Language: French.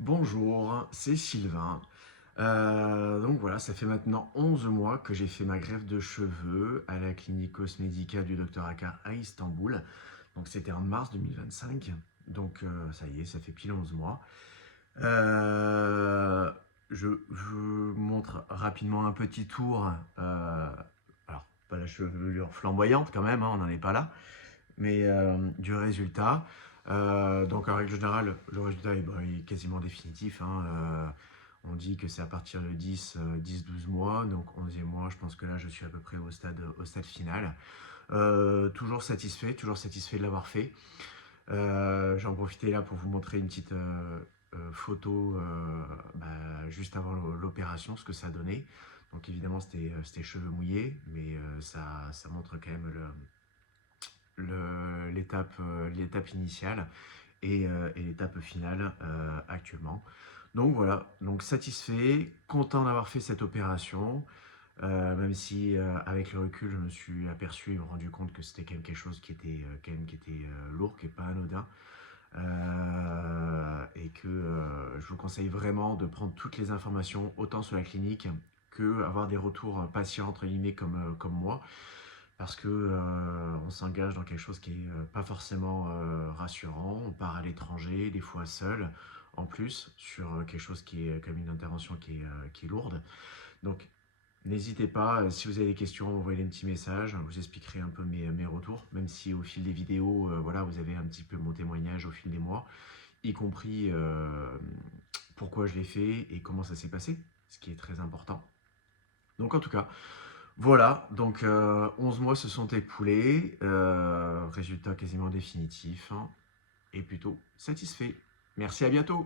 Bonjour, c'est Sylvain. Donc voilà, ça fait maintenant 11 mois que j'ai fait ma greffe de cheveux à la clinique Cosmedica du Dr Akar à Istanbul. Donc c'était en mars 2025. Donc ça y est, ça fait pile 11 mois. Euh, je vous montre rapidement un petit tour. Alors, pas la chevelure flamboyante quand même, hein, on n'en est pas là, mais du résultat. Donc en règle générale, le résultat est, il est quasiment définitif, hein. On dit que c'est à partir de 10-12 mois, donc 11e mois, je pense que là je suis à peu près au stade final. Toujours satisfait de l'avoir fait. J'en profitais là pour vous montrer une petite photo juste avant l'opération, ce que ça donnait. Donc évidemment c'était cheveux mouillés, mais ça montre quand même l'étape initiale et l'étape finale actuellement. Donc voilà, donc satisfait, content d'avoir fait cette opération, même si avec le recul je me suis aperçu et rendu compte que c'était quand même quelque chose qui était lourd, qui n'est pas anodin. Et que je vous conseille vraiment de prendre toutes les informations autant sur la clinique que avoir des retours patients entre guillemets comme moi, parce que on s'engage dans quelque chose qui est pas forcément rassurant. On part à l'étranger, des fois seul, en plus sur quelque chose qui est comme une intervention qui est lourde. Donc n'hésitez pas, si vous avez des questions, envoyez un petit message, je vous expliquerai un peu mes retours, même si au fil des vidéos, voilà, vous avez un petit peu mon témoignage au fil des mois, y compris pourquoi je l'ai fait et comment ça s'est passé, ce qui est très important. Donc en tout cas, voilà, donc 11 mois se sont écoulés, résultat quasiment définitif, hein, et plutôt satisfait. Merci, à bientôt.